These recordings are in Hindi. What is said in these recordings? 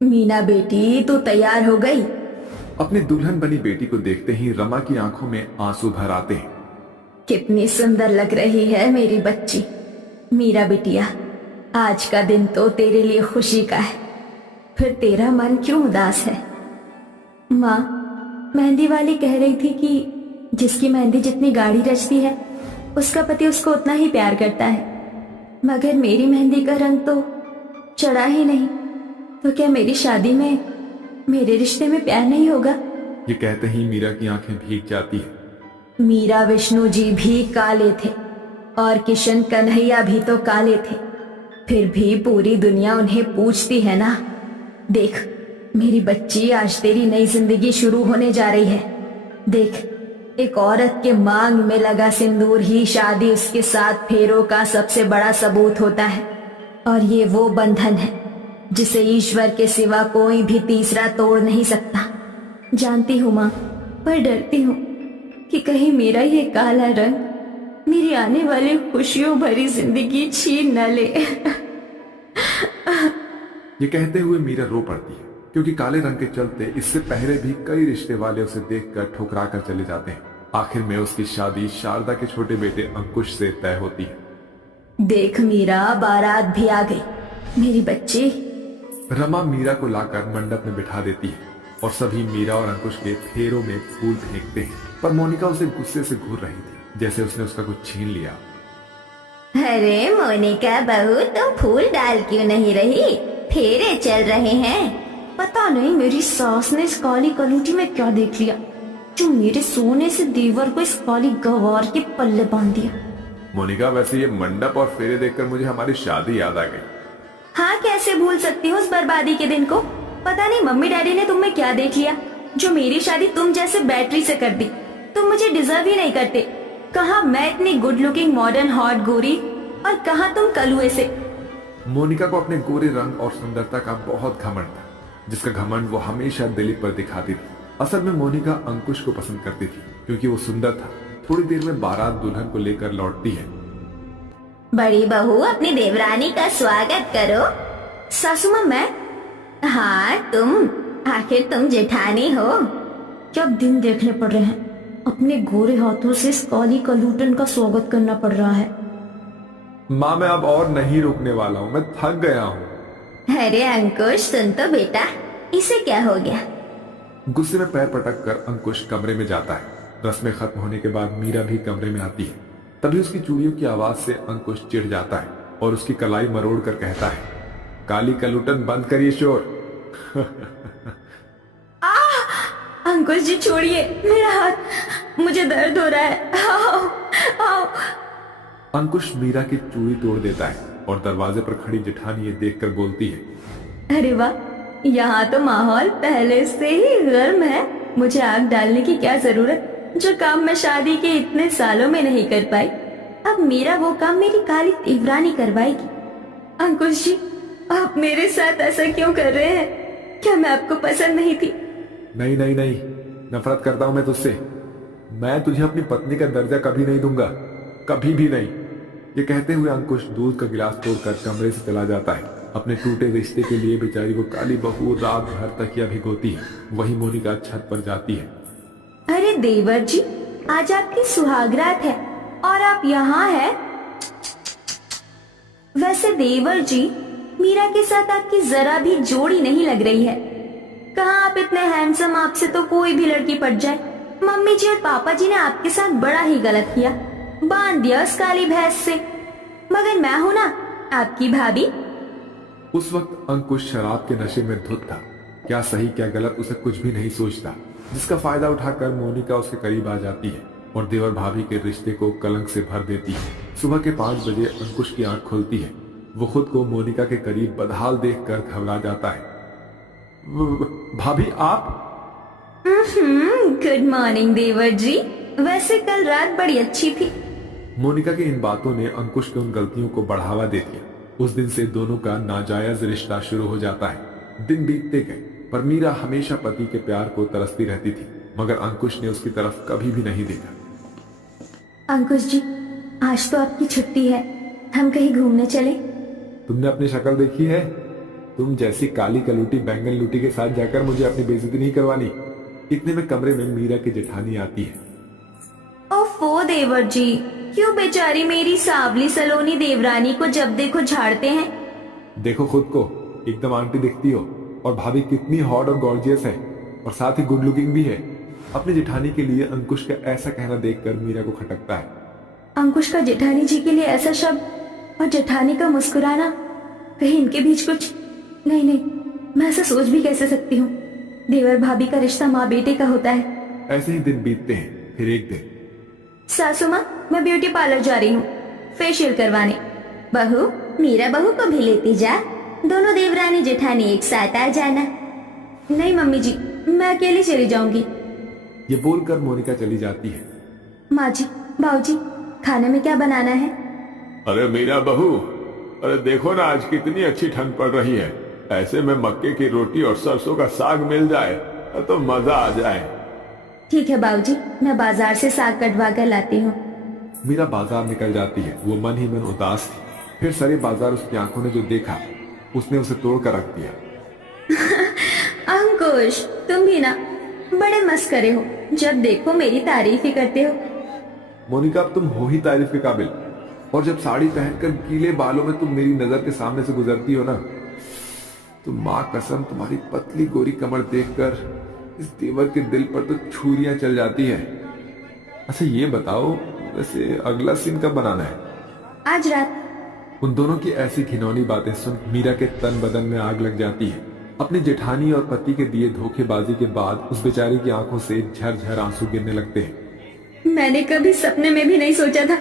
मीना बेटी, तू तैयार हो गई? अपनी दुल्हन बनी बेटी को देखते ही रमा की आंखों में आंसू भर आते हैं। कितनी सुंदर लग रही है मेरी बच्ची। मीरा बिटिया, आज का दिन तो तेरे लिए खुशी का है, फिर तेरा मन क्यों उदास है? माँ, मेहंदी वाली कह रही थी कि जिसकी मेहंदी जितनी गाढ़ी रचती है उसका पति उसको उतना ही प्यार करता है, मगर मेरी मेहंदी का रंग तो चढ़ा ही नहीं, तो क्या मेरी शादी में, मेरे रिश्ते में प्यार नहीं होगा? ये कहते ही मीरा की आंखें भीग जाती है। मीरा विष्णु जी भी काले थे और किशन कन्हैया भी तो काले थे, फिर भी पूरी दुनिया उन्हें पूछती है ना। देख मेरी बच्ची, आज तेरी नई जिंदगी शुरू होने जा रही है। देख, एक औरत के मांग में लगा सिंदूर ही शादी उसके 7 फेरों का सबसे बड़ा सबूत होता है, और ये वो बंधन है जिसे ईश्वर के सिवा कोई भी तीसरा तोड़ नहीं सकता। जानती हूँ माँ, पर डरती हूँ कि कहीं मेरा ये काला रंग मेरी आने वाली खुशियों भरी जिंदगी छीन न ले। ये कहते हुए मीरा रो पड़ती है, क्योंकि काले रंग के चलते इससे पहले भी कई रिश्ते वाले उसे देखकर ठुकरा कर चले जाते हैं। आखिर में उसकी शादी शारदा के छोटे बेटे अंकुश से तय होती है। देख मीरा, बारात भी आ गई। मेरी बच्ची। रमा मीरा को लाकर मंडप में बिठा देती है और सभी मीरा और अंकुश के फेरों में फूल फेंकते हैं, पर मोनिका उसे गुस्से से घूर रही थी, जैसे उसने उसका कुछ छीन लिया। अरे मोनिका बहू, तुम फूल डाल क्यों नहीं रही? फेरे चल रहे हैं। पता नहीं मेरी सास ने इस काली कलूटी में क्या देख लिया जो मेरे सोने से देवर को इस काली गवार के पल्ले बांध दिया। मोनिका, वैसे ये मंडप और फेरे देखकर मुझे हमारी शादी याद आ गई। हाँ, कैसे भूल सकती हूँ उस बर्बादी के दिन को। पता नहीं मम्मी डैडी ने तुम में क्या देख लिया जो मेरी शादी तुम जैसे बैटरी से कर दी। तुम मुझे डिजर्व ही नहीं करते। कहाँ मैं इतनी गुड लुकिंग मॉडर्न हॉट गोरी, और कहाँ तुम कलुए से। मोनिका को अपने गोरे रंग और सुंदरता का बहुत घमंड था, जिसका घमंड वो हमेशा दिलीप पर दिखाती थी। असल में मोनिका अंकुश को पसंद करती थी, क्योंकि वो सुंदर था। थोड़ी देर में बारात दुल्हन को लेकर लौटती है। बड़ी बहू, अपनी देवरानी का स्वागत करो। सासू माँ, मैं? हाँ तुम, आखिर तुम जेठानी हो। क्या दिन देखने पड़ रहे हैं, अपने गोरे हाथों से इस काली कलूटन का स्वागत करना पड़ रहा है। माँ, मैं अब और नहीं रुकने वाला हूँ, मैं थक गया हूँ। अरे अंकुश, सुन तो बेटा, इसे क्या हो गया? गुस्से में पैर पटक कर अंकुश कमरे में जाता है। रस्में खत्म होने के बाद मीरा भी कमरे में आती है। तभी उसकी चूड़ियों की आवाज से अंकुश चिढ़ जाता है और उसकी कलाई मरोड़ कर कहता है, काली कलूटन, बंद करिए शोर। अंकुश जी छोड़िए मेरा हाथ, मुझे दर्द हो रहा है। आओ, आओ। अंकुश मीरा की चूड़ी तोड़ देता है और दरवाजे पर खड़ी जेठानी ये देखकर बोलती है, अरे वाह, यहाँ तो माहौल पहले से ही गर्म है। मुझे आग डालने की क्या जरूरत, जो काम मैं शादी के इतने सालों में नहीं कर पाई, अब मेरा वो काम मेरी काली देवरानी करवाएगी। अंकुश जी, आप मेरे साथ ऐसा क्यों कर रहे हैं? क्या मैं आपको पसंद नहीं थी? नहीं नहीं नहीं, नफरत करता हूं मैं तुझसे। मैं तुझे अपनी पत्नी का दर्जा कभी नहीं दूंगा, कभी भी नहीं। ये कहते हुए अंकुश दूध का गिलास तोड़कर कमरे से चला जाता है। अपने टूटे रिश्ते के लिए बेचारी वो काली बहू रात भर तकिया भिगोती है। वही मोनिका छत पर जाती है। अरे देवर जी, आज आपकी सुहागरात है और आप यहाँ हैं। वैसे देवर जी, मीरा के साथ आपकी जरा भी जोड़ी नहीं लग रही है। कहाँ आप इतने हैंडसम, आपसे तो कोई भी लड़की पट जाए। मम्मी जी और पापा जी ने आपके साथ बड़ा ही गलत किया, बांध दिया उस काली भैंस से। मगर मैं हूं ना आपकी भाभी। उस वक्त अंकुश शराब के नशे में धुत था। क्या सही क्या गलत उसे कुछ भी नहीं सोचता, जिसका फायदा उठाकर मोनिका उसके करीब आ जाती है और देवर भाभी के रिश्ते को कलंक से भर देती है। सुबह के 5 बजे अंकुश की आंख खुलती है। वो खुद को मोनिका के करीब बदहाल देखकर घबरा जाता है। भाभी, आप? गुड मॉर्निंग देवर जी। वैसे कल रात बड़ी अच्छी थी। मोनिका की इन बातों ने अंकुश की उन गलतियों को बढ़ावा दे दिया। उस दिन से दोनों का नाजायज रिश्ता शुरू हो जाता है। दिन बीतते गए, पर मीरा हमेशा पति के प्यार को तरसती रहती थी, मगर अंकुश ने उसकी तरफ कभी भी नहीं देखा। अंकुश जी, आज तो आपकी छुट्टी है, हम कहीं घूमने चले? तुमने अपनी शक्ल देखी है? तुम जैसी काली कलूटी बैंगन लूटी के साथ जाकर मुझे अपनी बेइज्जती नहीं करवानी। इतने में कमरे में मीरा की जेठानी आती है। ओफो देवर जी, क्यों बेचारी मेरी सावली सलोनी देवरानी को जब देखो झाड़ते हैं। देखो खुद को, एकदम आंटी दिखती हो, और भाभी कितनी हॉट और गॉर्जियस है, और साथ ही गुड लुकिंग भी है। अपनी जेठानी के लिए अंकुश का ऐसा कहना देखकर मीरा को खटकता है। अंकुश का जेठानी जी के लिए ऐसा शब्द और जेठानी का मुस्कुराना, कहीं इनके बीच कुछ नहीं नहीं, मैं ऐसा सोच भी कैसे सकती हूँ। देवर भाभी का रिश्ता माँ बेटे का होता है। ऐसे ही दिन बीतते हैं। फिर एक दिन, सासू माँ, मैं ब्यूटी पार्लर जा रही हूँ फेशियल करवाने। बहू, मीरा बहू को भी लेती जा, दोनों देवरानी जेठानी एक साथ आ जाना। नहीं मम्मी जी, मैं अकेली चली जाऊंगी। ये बोलकर मोनिका चली जाती है। माँ जी, बाबू जी, खाने में क्या बनाना है? अरे मीरा बहू, अरे देखो ना आज कितनी अच्छी ठंड पड़ रही है। ऐसे में मक्के की रोटी और सरसों का साग मिल जाए तो मजा आ जाए। ठीक है बाबूजी, मैं बाजार से साग कटवा कर लाती हूँ। मीरा बाजार निकल जाती है। वो मन ही मन उदास थी। फिर सारे बाजार उसकी आंखों ने जो देखा, उसने उसे तोड़ कर रख दिया। अंकुश, तुम भी ना बड़े मस्करे हो, जब देखो मेरी तारीफ ही करते हो। मोनिका, अब तुम हो ही तारीफ के काबिल, और जब साड़ी पहनकर गीले बालों में तुम मेरी नजर के सामने से गुजरती हो ना, तो माँ कसम तुम्हारी पतली गोरी कमर देखकर इस देवर के दिल पर तो छुरियां चल जाती है। अच्छा ये बताओ, वैसे अगला सीन कब बनाना है? आज रात। उन दोनों की ऐसी घिनौनी बातें सुन मीरा के तन बदन में आग लग जाती है। अपनी जेठानी और पति के दिए धोखेबाजी के बाद उस बेचारी की आंखों से झरझर आंसू गिरने लगते हैं। मैंने कभी सपने में भी नहीं सोचा था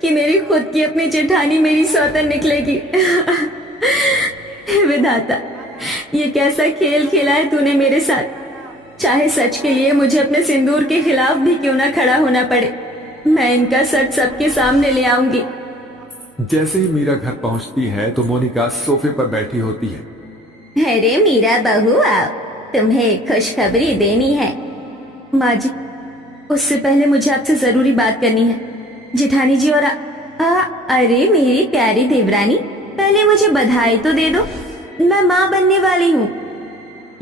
कि मेरी खुद की अपनी जेठानी मेरी सौतन निकलेगी। विधाता, ये कैसा खेल खेला है तूने मेरे साथ। चाहे सच के लिए मुझे अपने सिंदूर के खिलाफ भी क्यों ना खड़ा होना पड़े, मैं इनका सच सबके सामने ले आऊंगी। जैसे ही मीरा घर पहुंचती है तो मोनिका सोफे पर बैठी होती है। अरे मीरा बहू, आओ, तुम्हें खुशखबरी देनी है। माँ जी, उससे पहले मुझे आपसे जरूरी बात करनी है। जेठानी जी और अरे मेरी प्यारी देवरानी, पहले मुझे बधाई तो दे दो, मैं माँ बनने वाली हूँ।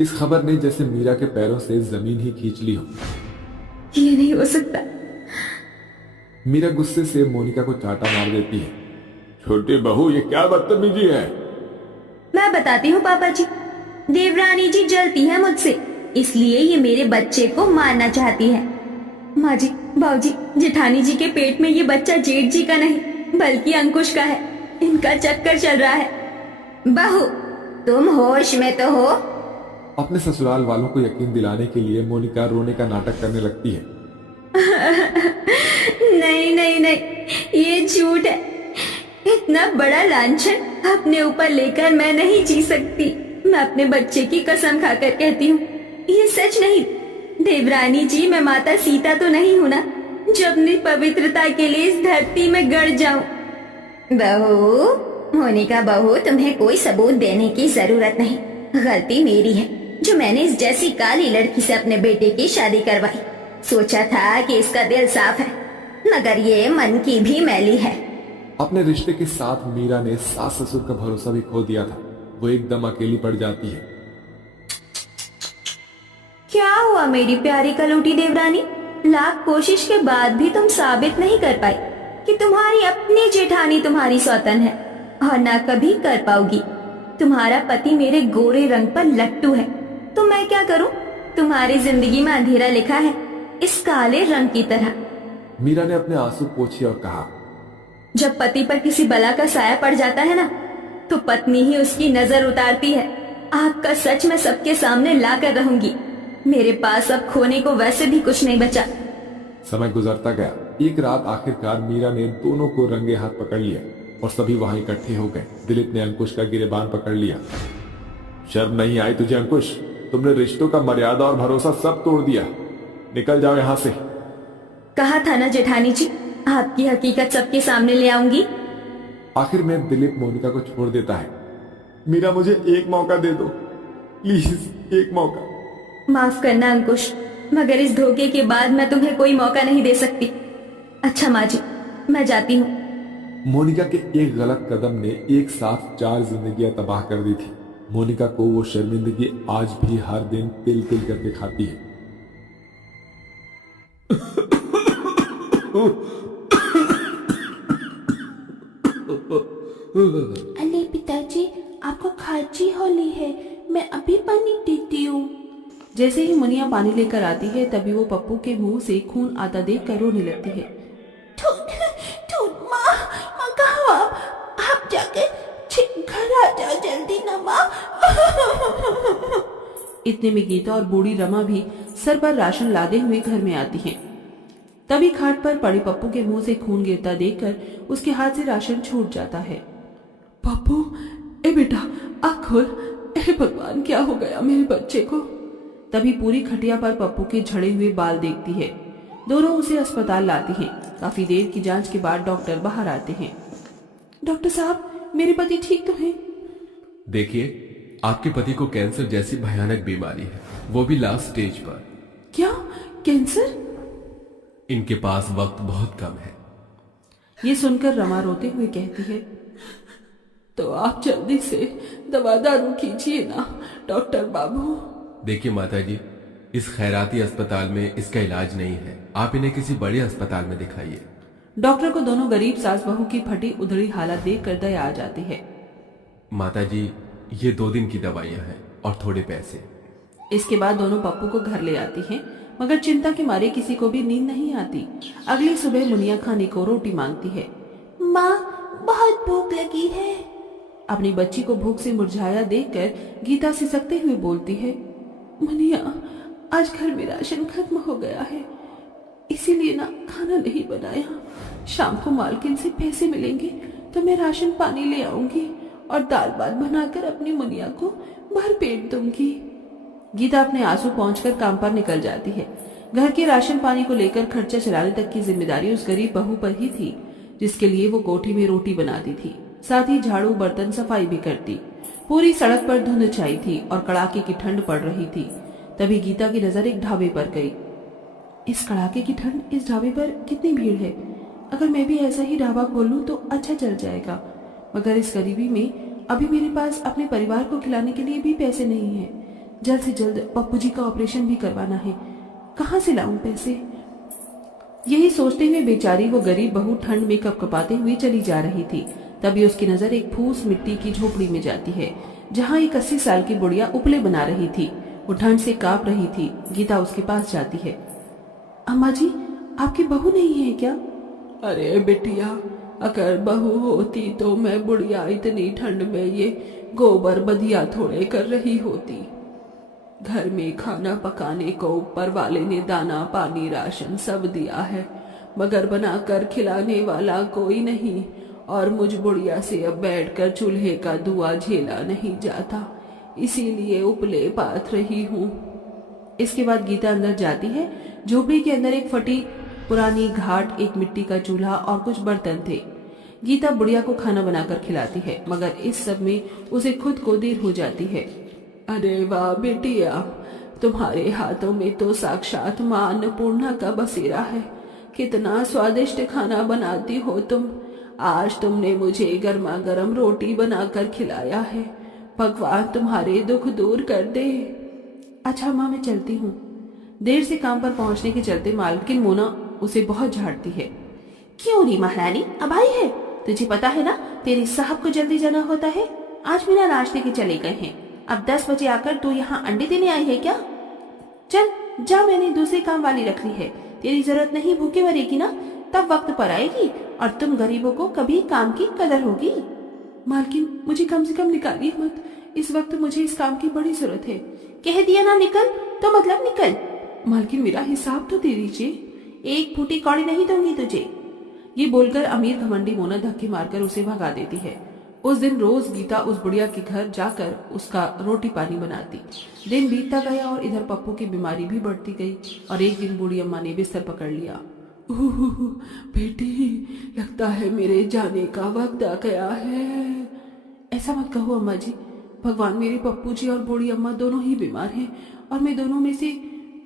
इस खबर ने जैसे मीरा के पैरों से जमीन ही खींच ली हो। ये नहीं हो सकता। मीरा गुस्से से मोनिका को चांटा मार देती है। छोटी बहू, ये क्या बदतमीजी है? मैं बताती हूँ पापा जी, देवरानी जी जलती है मुझसे, इसलिए ये मेरे बच्चे को मारना चाहती है। माँ जी, बाबूजी, जेठानी जी के पेट में ये बच्चा जेठ जी का नहीं बल्कि अंकुश का है। इनका चक्कर चल रहा है। बहू, तुम होश में तो हो? अपने ससुराल वालों को यकीन दिलाने के लिए मोनिका रोने का नाटक करने लगती है। नहीं नहीं नहीं, ये झूठ है। इतना बड़ा लांछन अपने ऊपर लेकर मैं नहीं जी सकती। मैं अपने बच्चे की कसम खाकर कहती हूँ, ये सच नहीं। देवरानी जी, मैं माता सीता तो नहीं हूँ ना, जो अपनी पवित्रता के लिए इस धरती में गड़ जाऊं। बहू, मोनिका बहू, तुम्हें कोई सबूत देने की जरूरत नहीं। गलती मेरी है जो मैंने इस जैसी काली लड़की से अपने बेटे की शादी करवाई। सोचा था कि इसका दिल साफ है, मगर ये मन की भी मैली है। अपने रिश्ते के साथ मीरा ने सास ससुर का भरोसा भी खो दिया था। वो एकदम अकेली पड़ जाती है। क्या हुआ मेरी प्यारी कलूटी देवरानी? लाख कोशिश के बाद भी तुम साबित नहीं कर पाई कि तुम्हारी अपनी जेठानी तुम्हारी सौतन है, और ना कभी कर पाओगी। तुम्हारा पति मेरे गोरे रंग पर लट्टू है, तो मैं क्या करूं? तुम्हारी जिंदगी में अंधेरा लिखा है, इस काले रंग की तरह। मीरा ने अपने आंसू पोंछे और कहा, जब पति पर किसी बला का साया पड़ जाता है ना, तो पत्नी ही उसकी नजर उतारती है। आपका सच मैं सबके सामने ला कर रहूंगी। मेरे पास अब खोने को वैसे भी कुछ नहीं बचा। समय गुजरता गया। एक रात आखिरकार मीरा ने दोनों को रंगे हाथ पकड़ लिया और सभी वहां इकट्ठे हो गए। दिलीप ने अंकुश का गिरेबान पकड़ लिया। शर्म नहीं आई तुझे अंकुश? तुमने रिश्तों का मर्यादा और भरोसा सब तोड़ दिया। निकल जाओ यहाँ से। कहा था ना जेठानी जी, आपकी हकीकत सबके सामने ले आऊंगी। आखिर में दिलीप मोनिका को छोड़ देता है। मीरा, मुझे एक मौका दे दो, प्लीज एक मौका। माफ करना अंकुश, मगर इस धोखे के बाद मैं तुम्हें कोई मौका नहीं दे सकती। अच्छा माँ जी, मैं जाती हूँ। मोनिका के एक गलत कदम ने एक साथ 4 जिंदगियां तबाह कर दी थी। मोनिका को वो शर्मिंदगी आज भी हर दिन तिल तिल करके खाती है। अरे पिताजी, आपको खांसी होली है, मैं अभी पानी देती हूँ। जैसे ही मुनिया पानी लेकर आती है तभी वो पप्पू के मुंह से खून आता देख कर रोने लगती है। माँ कहाँ हो आप जाके घर आ जाओ जल्दी ना माँ। इतने में गीता और बूढ़ी रमा भी सर पर राशन लादे हुए घर में आती हैं। तभी खाट पर पड़े पप्पू के मुंह से खून गिरता देखकर उसके हाथ से राशन छूट जाता है। पप्पू, ए बेटा आँख खोल, ए भगवान क्या हो गया मेरे बच्चे को। तभी पूरी खटिया पर पप्पू के झड़े हुए बाल देखती है। दोनों उसे अस्पताल लाती हैं। काफी देर की जांच के बाद डॉक्टर बाहर आते हैं। डॉक्टर साहब, मेरे पति ठीक तो हैं? देखिए, आपके पति को कैंसर जैसी भयानक बीमारी है, वो भी लास्ट स्टेज पर। क्या कैंसर? इनके पास वक्त बहुत कम है। ये सुनकर रमा रोते हुए कहती है, तो आप जल्दी से दवा दारू कीजिए ना डॉक्टर बाबू। देखिए माताजी, इस खैराती अस्पताल में इसका इलाज नहीं है, आप इन्हें किसी बड़े अस्पताल में दिखाइए। डॉक्टर को दोनों गरीब सास बहू की फटी उधड़ी हालत देखकर दया आ जाती है। माताजी, ये 2 दिन की दवाइयां हैं और थोड़े पैसे। इसके बाद दोनों पप्पू को घर ले आती हैं, मगर चिंता के मारे किसी को भी नींद नहीं आती। अगली सुबह मुनिया खाने को रोटी मांगती है। माँ, बहुत भूख लगी है। अपनी बच्ची को भूख से मुरझाया देखकर गीता सिसकते हुए बोलती है, मुनिया, आज घर में राशन खत्म हो गया है, इसीलिए ना खाना नहीं बनाया। शाम को मालकिन से पैसे मिलेंगे तो मैं राशन पानी ले आऊंगी और दाल भात बनाकर अपनी मुनिया को भर पेट दूंगी। गीता अपने आंसू पहुंचकर काम पर निकल जाती है। घर के राशन पानी को लेकर खर्चा चलाने तक की जिम्मेदारी उस गरीब बहू पर ही थी, जिसके लिए वो कोठी में रोटी बनाती थी, साथ ही झाड़ू बर्तन सफाई भी करती। पूरी सड़क पर धुंध छाई थी और कड़ाके की ठंड पड़ रही थी। तभी गीता की नजर एक ढाबे पर गई। इस कड़ाके की ठंड, इस ढाबे पर कितनी भीड़ है। अगर मैं भी ऐसा ही ढाबा खोल लूं तो अच्छा चल जाएगा, मगर इस गरीबी में अभी मेरे पास अपने परिवार को खिलाने के लिए भी पैसे नहीं है। जल्द से जल्द पप्पू जी का ऑपरेशन भी करवाना है, कहाँ से लाऊं पैसे। यही सोचते हुए बेचारी वो गरीब बहू ठंड में कपकपाते हुए चली जा रही थी। तभी उसकी नजर एक फूस मिट्टी की झोपड़ी में जाती है, जहाँ एक 80 साल की बुढ़िया उपले बना रही थी। वो ठंड से कांप रही थी। गीता उसके पास जाती है। अम्मा जी, आपकी बहू नहीं है क्या? अरे बिटिया, अगर बहू होती तो मैं बुढ़िया इतनी ठंड में ये गोबर बदिया थोड़े कर रही होती। घर में खाना पकाने को ऊपर वाले ने दाना पानी राशन सब दिया है, मगर बनाकर खिलाने वाला कोई नहीं, और मुझ बुढ़िया से अब बैठकर चूल्हे का धुआं झेला नहीं जाता, इसीलिए उपले पाथ रही हूँ। इसके बाद गीता अंदर जाती है। झोपड़ी के अंदर एक फटी पुरानी घाट, एक मिट्टी का चूल्हा और कुछ बर्तन थे। गीता बुढ़िया को खाना बनाकर खिलाती है, मगर इस सब में उसे खुद को देर हो जाती है। अरे वाह बेटिया, तुम्हारे हाथों में तो साक्षात मां अन्नपूर्णा का बसेरा है। कितना स्वादिष्ट खाना बनाती हो तुम। आज तुमने मुझे गर्मा गर्म रोटी बनाकर खिलाया है। भगवान तुम्हारे दुख दूर कर दे। अच्छा माँ, मैं चलती हूँ। देर से काम पर पहुँचने के चलते मालकिन मोना उसे बहुत झाड़ती है। क्यों नहीं महारानी, अब आई है? तुझे पता है ना तेरे साहब को जल्दी जाना होता है। आज बिना नाश्ते के चले गए हैं। अब 10 बजे आकर तू यहाँ अंडे देने आई है क्या? चल जा, मैंने दूसरी काम वाली रख ली है। तेरी जरूरत नहीं, भूखे मरेगी ना, तब वक्त पर आएगी और तुम गरीबों को कभी काम की कदर होगी। मालकिन, मुझे कम से कम निकालिए मत, इस वक्त मुझे इस काम की बड़ी जरूरत है। कह दिया ना निकल, तो मतलब निकल। मालकिन, मेरा हिसाब तो दे दीजिए। एक फूटी कौड़ी नहीं दूंगी तुझे। ये बोलकर अमीर घमंडी मोना धक्के मारकर उसे भगा देती है। उस दिन रोज गीता उस बुढ़िया के घर जाकर उसका रोटी पानी बनाती। दिन बीतता गया और इधर पप्पू की बीमारी भी बढ़ती गई और एक दिन बूढ़ी अम्मा ने बिस्तर पकड़ लिया। बेटी, लगता है मेरे जाने का वक्त आ गया है। ऐसा मत कहो अम्मा जी, भगवान मेरे पप्पू जी और बूढ़ी अम्मा दोनों ही बीमार हैं और मैं दोनों में से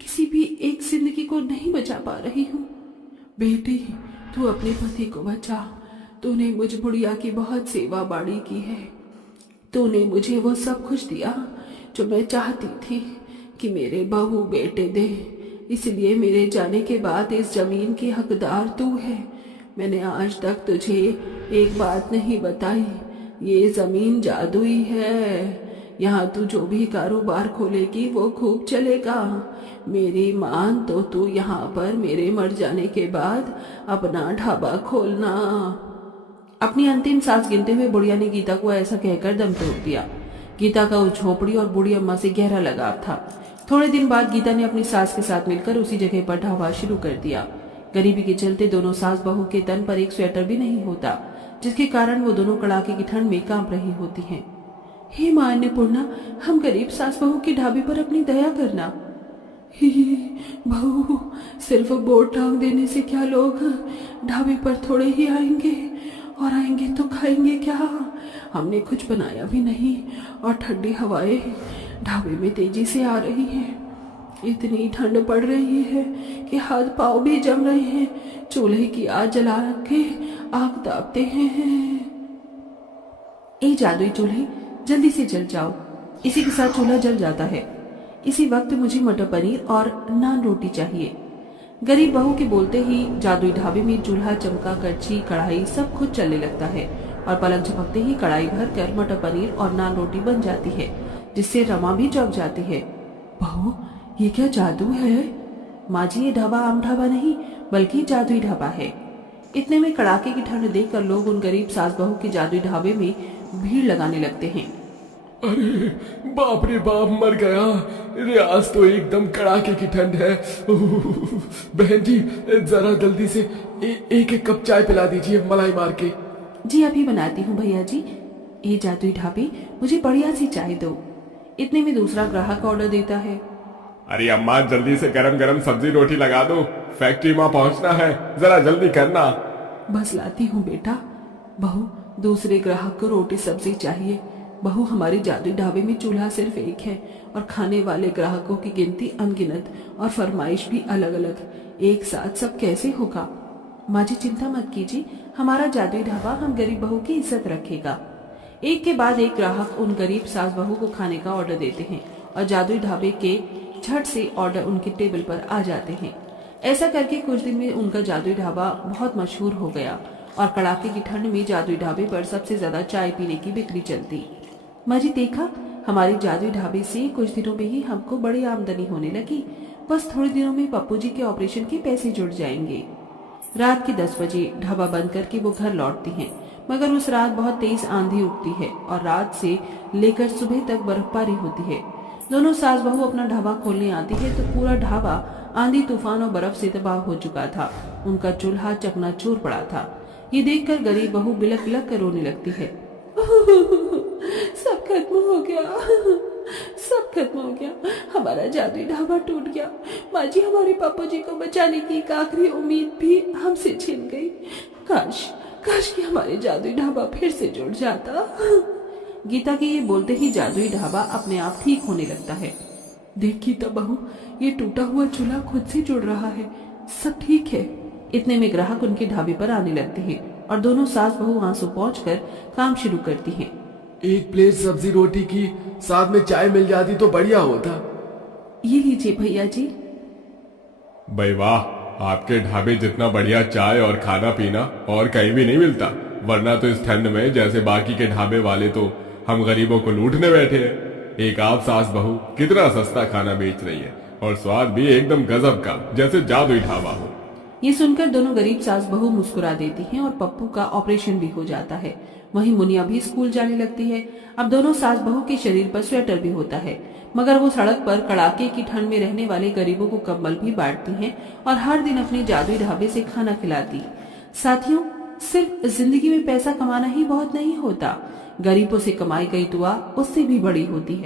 किसी भी एक जिंदगी को नहीं बचा पा रही हूँ। बेटी, तू अपने पति को बचा। तूने मुझ बुढ़िया की बहुत सेवा बाड़ी की है। तूने मुझे वो सब कुछ दिया जो मैं चाहती थी कि मेरे बहू बेटे दे, इसलिए मेरे जाने के बाद इस जमीन की हकदार तू है। मैंने आज तक तुझे एक बात नहीं बताई, ये जमीन जादुई है। यहाँ तू जो भी कारोबार खोलेगी वो खूब चलेगा। मेरी मान तो तू यहाँ पर मेरे मर जाने के बाद अपना ढाबा खोलना। अपनी अंतिम सांस गिनते हुए बुढ़िया ने गीता को ऐसा कहकर दम तोड़ दिया। गीता का उस झोपड़ी और बूढ़ी अम्मा से गहरा लगाव था। थोड़े दिन बाद गीता ने अपनी सास के साथ मिलकर उसी जगह पर ढाबा शुरू कर दिया। गरीबी के चलते दोनों सास बहू के तन पर एक स्वेटर भी नहीं होता, जिसके कारण वो दोनों कड़ाके की ठंड में कांप रही होती हैं। हे मां अन्नपूर्णा, हम गरीब सास बहू के ढाबे पर अपनी दया करना। ही बहू, सिर्फ बोर्ड टांग देने से क्या लोग ढाबे पर थोड़े ही आएंगे, और आएंगे तो खाएंगे क्या? हमने कुछ बनाया भी नहीं और ठंडी हवाएं ढाबे में तेजी से आ रही हैं। इतनी ठंड पड़ रही है कि हाथ पांव भी जम रहे हैं। चूल्हे की आग जला के आग तापते हैं। ए जादुई चूल्हे, जल्दी से जल जाओ। इसी के साथ चूल्हा जल जाता है। इसी वक्त मुझे मटर पनीर और नान रोटी चाहिए। गरीब बहू के बोलते ही जादुई ढाबे में चूल्हा, चमका, करछी, कढ़ाई सब खुद चलने लगता है और पलक झपकते ही कढ़ाई भर कर मटर पनीर और नान रोटी बन जाती है, जिससे रमा भी चौंक जाती है। बहू, ये क्या जादू है? माँ जी, ये ढाबा आम ढाबा नहीं बल्कि जादुई ढाबा है। इतने में कड़ाके की ठंड देखकर लोग उन गरीब सास बहू के जादुई ढाबे में भीड़ लगाने लगते हैं। अरे बाप रे बाप, मर गया। अरे आज तो एकदम कड़ाके की ठंड है। बहन जी, जरा जल्दी से एक एक कप चाय पिला दीजिए, मलाई मार के। जी अभी बनाती हूँ भैया जी। ये जादुई ढाबी, मुझे बढ़िया सी चाय दो। इतने में दूसरा ग्राहक ऑर्डर देता है। अरे अम्मा, जल्दी से गरम गरम सब्जी रोटी लगा दो, फैक्ट्री में पहुंचना है, जरा जल्दी करना। बस लाती हूँ बेटा। बहू, दूसरे ग्राहक को रोटी सब्जी चाहिए। बहू, हमारे जादुई ढाबे में चूल्हा सिर्फ एक है और खाने वाले ग्राहकों की गिनती अनगिनत और फरमाइश भी अलग अलग। एक साथ सब कैसे होगा? माँ जी चिंता मत कीजिए, हमारा जादुई ढाबा हम गरीब बहू की इज्जत रखेगा। एक के बाद एक ग्राहक उन गरीब सास बहू को खाने का ऑर्डर देते हैं और जादुई ढाबे के झट से ऑर्डर उनके टेबल पर आ जाते हैं। ऐसा करके कुछ दिन में उनका जादुई ढाबा बहुत मशहूर हो गया और कड़ाके की ठंड में जादुई ढाबे पर सबसे ज्यादा चाय पीने की बिक्री चलती। माँ जी देखा, हमारे जादुई ढाबे से कुछ दिनों में ही हमको बड़ी आमदनी होने लगी। बस थोड़े दिनों में पप्पू जी के ऑपरेशन के पैसे जुड़ जाएंगे। रात के 10 बजे ढाबा बंद करके वो घर लौटती हैं, मगर उस रात बहुत तेज आंधी उठती है और रात से लेकर सुबह तक बर्फबारी होती है। दोनों सास बहू अपना ढाबा खोलने आती है तो पूरा ढाबा आंधी, तूफान और बर्फ से तबाह हो चुका था। उनका चूल्हा चकनाचूर पड़ा था। ये देखकर गरीब बहू बिलक बिलक कर रोने लगती है। सब खत्म हो गया, सब खत्म हो गया। हमारा जादुई ढाबा टूट गया। माँ जी, हमारे पापा जी को बचाने की एक आखिरी उम्मीद भी हमसे छिन गई। काश काश कि हमारे जादुई ढाबा फिर से जुड़ जाता। गीता के ये बोलते ही जादुई ढाबा अपने आप ठीक होने लगता है। देख गीता बहू, ये टूटा हुआ चूल्हा खुद से जुड़ रहा है। सब ठीक है। इतने में ग्राहक उनके ढाबे पर आने लगते हैं और दोनों सास बहू आंसू पहुंचकर काम शुरू करती हैं। एक प्लेट सब्जी रोटी की साथ में चाय मिल जाती तो बढ़िया होता। ये लीजिए भैया जी। भाई वाह, आपके ढाबे जितना बढ़िया चाय और खाना पीना और कहीं भी नहीं मिलता। वरना तो इस ठंड में जैसे बाकी के ढाबे वाले तो हम गरीबों को लूटने बैठे हैं। एक आप सास बहू कितना सस्ता खाना बेच रही है और स्वाद भी एकदम गजब का, जैसे जादुई ढाबा हो। ये सुनकर दोनों गरीब सास बहू मुस्कुरा देती हैं और पप्पू का ऑपरेशन भी हो जाता है। वहीं मुनिया भी स्कूल जाने लगती है। अब दोनों सास बहू के शरीर पर स्वेटर भी होता है, मगर वो सड़क पर कड़ाके की ठंड में रहने वाले गरीबों को कंबल भी बांटती हैं और हर दिन अपने जादुई ढाबे से खाना खिलाती। साथियों, सिर्फ जिंदगी में पैसा कमाना ही बहुत नहीं होता। गरीबों से कमाई गई दुआ उससे भी बड़ी होती है।